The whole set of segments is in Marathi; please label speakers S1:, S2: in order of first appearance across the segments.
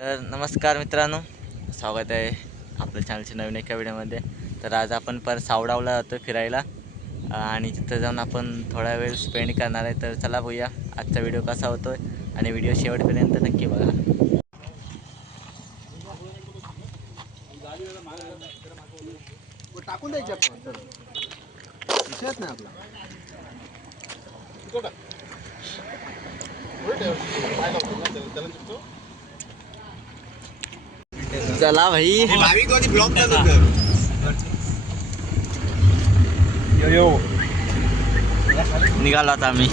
S1: तर नमस्कार मित्रांनो स्वागत आहे आपल्या चॅनलच्या नवीन एका व्हिडिओमध्ये तर आज आपण परत सावडावला जातो फिरायला. आणि तिथं जाऊन आपण थोडा वेळ स्पेंड करणार आहे. तर चला बघूया आजचा व्हिडिओ कसा होतोय. आणि व्हिडिओ शेवटपर्यंत नक्की बघा.
S2: टाकून द्यायचे आपण. विषयच नाही आपला.
S1: चला भाई. निघालो आता आम्ही.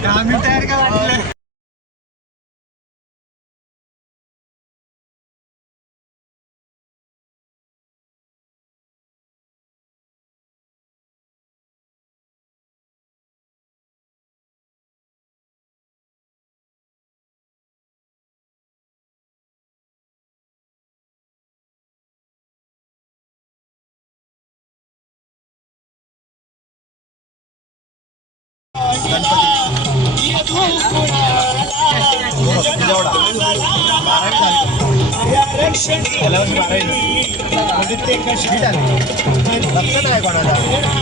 S2: ग्रामीण तयार का वाटलं लक्षात आहे कोणाला कोणाच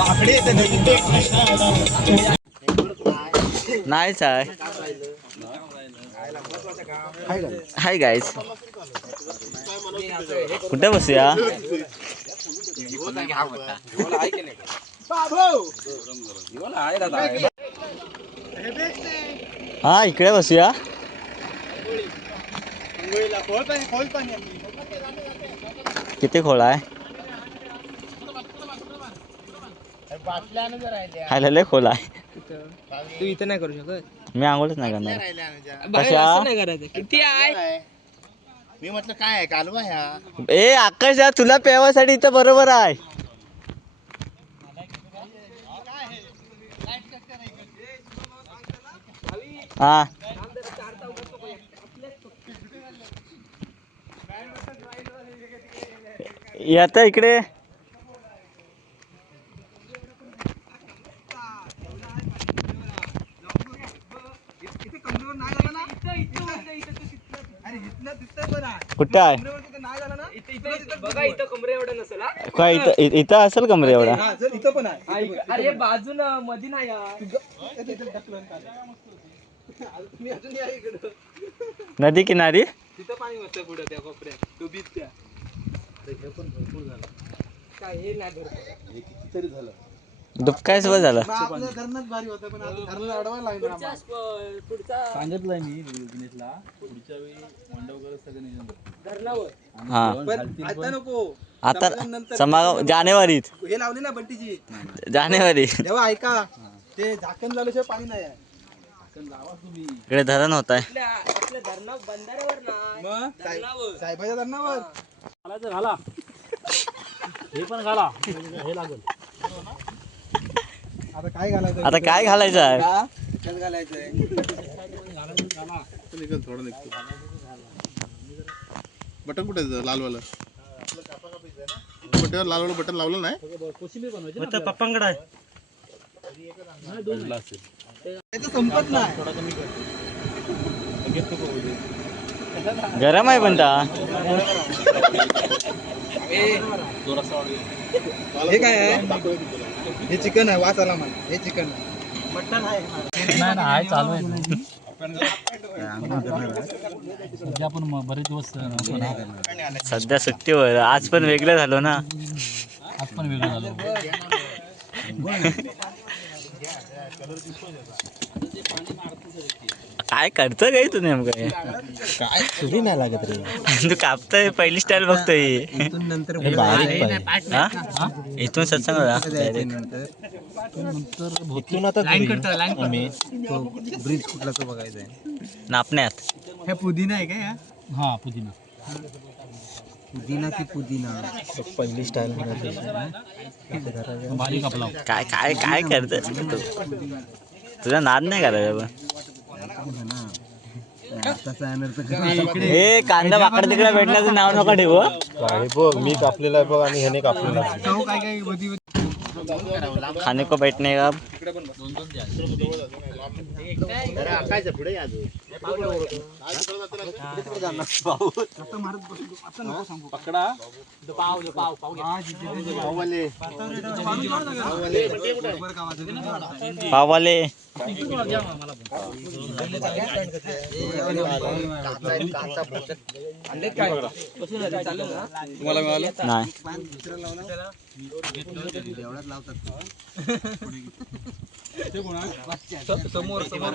S2: आकडे येते
S1: नाही साय. हाय गाईज कुठे बसूया? हा इकडे बसूया. किती खोळ आहे? हाय लय खोल आहे.
S3: तू इथं नाही करू शकत.
S1: मी आंघोळच नाही करणार. कशा?
S3: असं नाही करायचं. किती आहे?
S2: मी म्हटलं काय आहे कालवा ह्या?
S1: ए आकाश या तुला प्यावासाठी इथं बरोबर आहे. हा. येता इकडे. कुठे आहे?
S3: बघा इथं कमरे एवढं नसेल हा?
S1: काय इथं इ- इथं असेल कमरे एवढा?
S2: इथं पण आहे.
S3: अरे बाजून मधी नाही.
S2: मी अजून या इकडं
S1: नदी किनारी?
S3: तिथं पाणी होतं पुढं त्या कोपऱ्यात डुबीत त्या. काय हे नाही.
S2: कितीतरी झालं.
S1: दुपकायच बस झालं.
S4: सांगितलंय मी दिनेशला पुढच्या वेळी मंडप वगैरे सगळं नियोजन
S1: हा.
S2: पण आता नको.
S1: आता समागम जानेवारीत.
S2: हे लावली ना बंटीची
S1: जानेवारी.
S2: तेव्हा ऐका ते झाकण लावल्याशिवाय पाणी नाही आहे.
S1: इकडे धरण होत आहे.
S2: साहेबाच्या धरणावर
S4: हे पण घाला. हे लागेल.
S2: आता काय घालायचं
S1: आता काय घालायचं आहे
S5: बटन कुठे आहे? लालवालं. बटन लालवालं बटन लावलं नाही?
S2: संपत नाही.
S1: गरम आहे पण ता.
S2: हे काय आहे? हे चिकन आहे वाच आला मला हे चिकन आहे.
S4: नाही ना आहे चालू आहे. सध्या आपण म- बरेच दिवस नव्हतो ना
S1: सध्या सुट्टीवर आज पण वेगळं झालो ना.
S4: आज पण वेगळं झालं.
S1: काय करतं काय तू नेमकं?
S2: काय सुरी नाही लागत रे.
S1: तू कापतोय पहिली स्टाईल बघतोय.
S2: इथून नंतर बारीक
S1: हा? इथून सत्संग होता direct.
S2: नंतर इथून आता आम्ही तो ब्रिज कुठला तो बघायचा आहे.
S1: नापण्यात.
S2: हे पुदिना आहे का
S4: हा पुदिना.
S2: पुदिना की पुदिना? पहिली स्टाईल
S4: बारीक आपला.
S1: काय काय काय करत तुझा नाद नाही करायचा पण हे कांदा वाकड तिकडे भेटण्याचं नाव नका ठेवू हं.
S2: बघ मी कापलेला आहे बघ आणि ह्याने कापलेला
S1: खाने को बैठने का इकडे पण दोन दोन द्या.
S4: काय पुढे पकडा.
S1: पाव पाव पाव पावले पावले तुम्हाला मिळालं? नाही.
S4: लावतात समोर समोर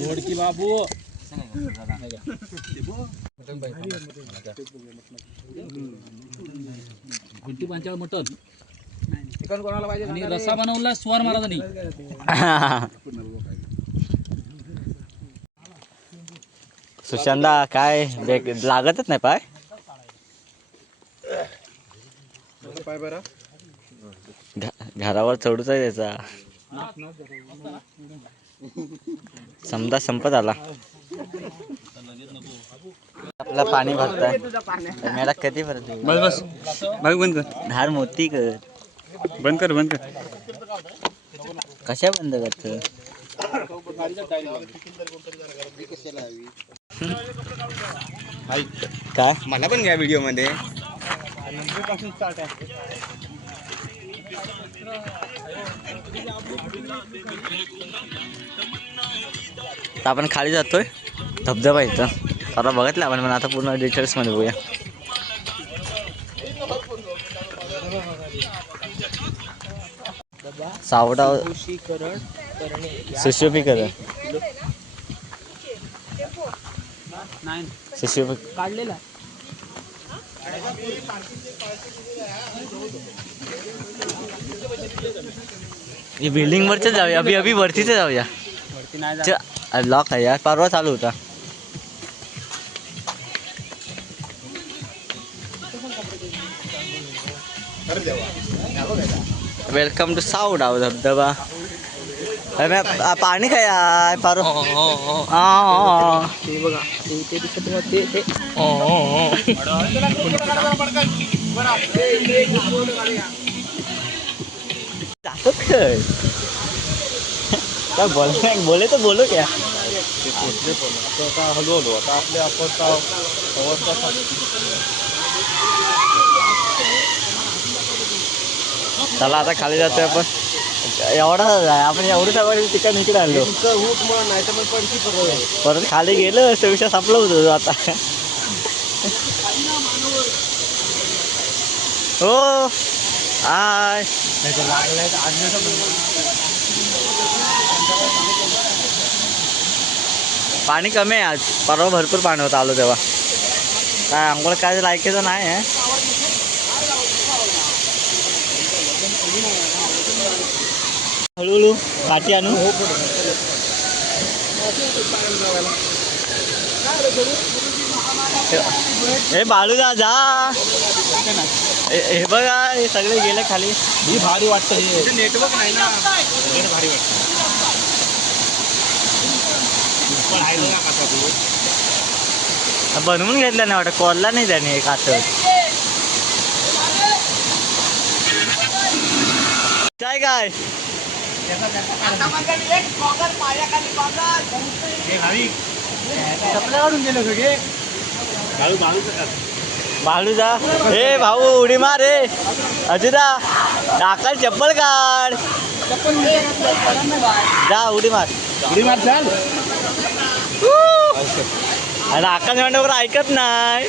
S4: ओळखी बाबू भिंटी पंचाळ मटन
S3: चिकन कोणाला पाहिजे
S4: रस्सा बनवला स्वर महाराजांनी
S1: सुशांता काय लागतच नाही पाय?
S2: पाय बरं.
S1: घरावर चढूच आहे त्याचा. समजा संपत आला. आपला पाणी भरताय. मॅडा कधी भरते?
S2: बस बस. भाई बंद कर.
S1: धार मोठी कर.
S2: बंद कर बंद कर.
S1: कशा बंद करत? काय?
S2: मला पण घ्या व्हिडिओमध्ये.
S1: तर आपण खाली जातोय. धबधबा इथं. आता बघितलं आपण पण आता पूर्ण डिटेल्समध्ये बघूया. सावडा सुशोभीकरण सुशोभी
S3: काढलेला
S1: हे बिल्डिंग वरच जाऊया. अभि अभि वरतीच जाऊया. लॉक आहे यार. परवा चालू होता. वेलकम टू साऊडाव धबधबा अरे मॅ- आ, पाणी काय आहे पारो हा, हा.
S3: ते बघा ते ते दिसत बघा, ते ते
S1: जातो काय काय बोल बोले तर बोलो क्या
S2: हलवलो आता आपल्या आपण अवस्था
S1: चला आता खाली जातोय आपण एवढा आपण एवढं सगळं ठिकाण इकडे आलो.
S2: हुक म्हणून नाही तर मग पडशी पडवलं
S1: परत खाली गेलं तो विषय संपलं होतं आता. हो आय पाणी कमी आहे आज. परवा भरपूर पाणी होतं आलो तेव्हा. काय आंघोळ काय लायकीचं नाही आहे हळूहळू काठी आणू. हे बाळूदा जा हे हे बघा हे सगळे गेले खाली.
S4: ही भारी वाटतं हे.
S2: नेटवर्क नाही ना. नेट भारी वाटतं.
S1: बनवून घेतलं नाही वाटत. कोरला नाही त्याने एक हात काय काय
S2: काढून गेले सगळे बाळू बाळूचं
S1: बाळू जा ए भाऊ उडी मार रे अजुदा आकाश चप्पल काढ. जा उडी मार.
S2: उडी मार चाल.
S1: आणि आकाश मांडवर ऐकत नाही.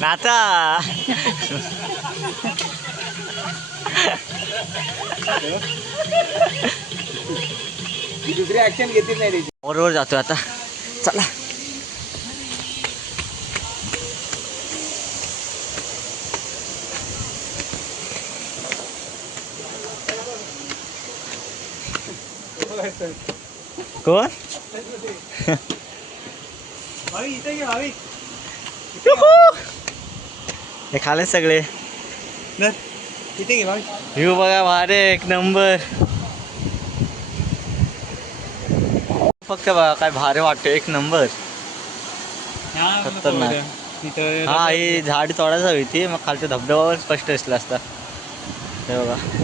S1: नाचा
S3: दुसरी ऍक्शन घेतील नाही
S1: बरोबर जातो आता. चला. कोण! हे खाले सगळे. व्ह्यू बघा भारी आहे, एक नंबर. फक्त बघा काय भारी वाटतं एक नंबर. खतरनाक. हा ही झाड तोडायला हवी ती मग खालच्या धबधब्यावर स्पष्ट असलं असता. हे बघा.